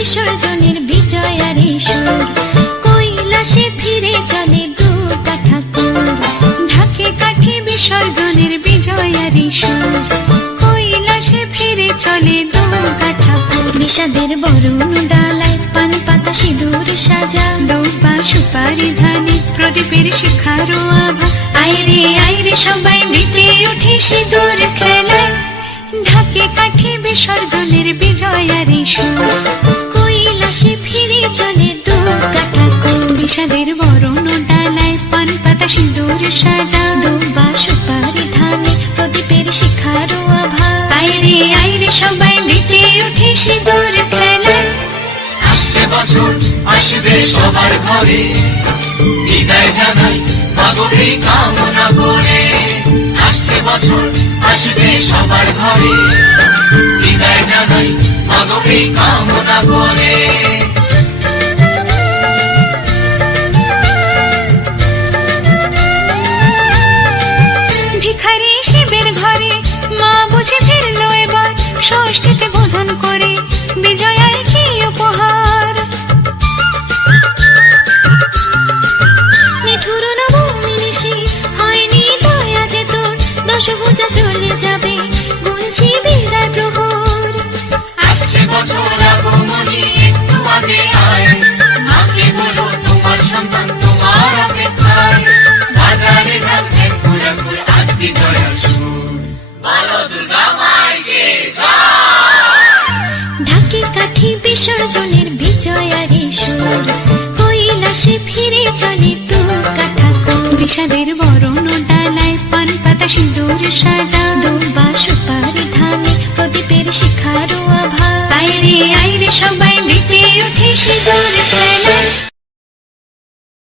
বিসর্জনের বিজয়ারি সুর, কৈলাসে ফিরে চলে দুর্গা ঠাকুর। ঢাকে কাঠে বিসর্জনের বিজয়ারি সুর, কৈলাসে ফিরে চলে দুর্গা ঠাকুর। বিষাদের বরণ ডালায় পান পাতা সিঁদুর সাজা, দৌপা সুপারি ধানে প্রদীপের শিখারো আভা। আইরে সবাই মেতে উঠে সিঁদুর খেলায়, ঢাকে কাঠে বিসর্জনের বিজয়ারি সুর, কৈলাসে ফিরে চলে দুর্গা ঠাকুর। বিষাদের বরণ ডালায় পান পাতা সিঁদুর সাজা, দৌপা সুপারি ধানে প্রদীপের শিখারো আভা। আইরে সবাই মেতে উঠে সিঁদুর খেলায়। আসছে বছর আসবে সবার ঘরে, বিদায় জানাই মাগো কামনা করে। আসছে বছর আসবে সবার ঘরে, বিদায় জানাই মাগো কামনা করে। ভিখারি শিবের ঘরে মা বুঝে ফিরলো এবার, ষষ্ঠীতে বোধন করে বিজয়ার কি উপহার। নিঠুর নবমী নিশি হয়নি দয়া যে তোর, দশভুজা চলে যাবে গুনছি বিদায় প্রহর। আসছে বছর আগমনী একটু আগে আয়, মাকে বলো তোমার সন্তান তোমার অপেক্ষায়। বাজারে ধান ফুরাকুর আজ বিজয়ার সুর, বলো দুর্গা মাইকে জয়। ঢাকে কাঠি বিসর্জনের বিজয়ারি সুর, কৈলাসে ফিরে চলে দুর্গা ঠাকুর। বিষাদের বরণ ডালায় পান পাতা সিঁদুর সাজা, দৌপা সুপারি ধানে প্রদীপের শিখারো আভা। আইরে সবাই মেতে উঠে সিঁদুর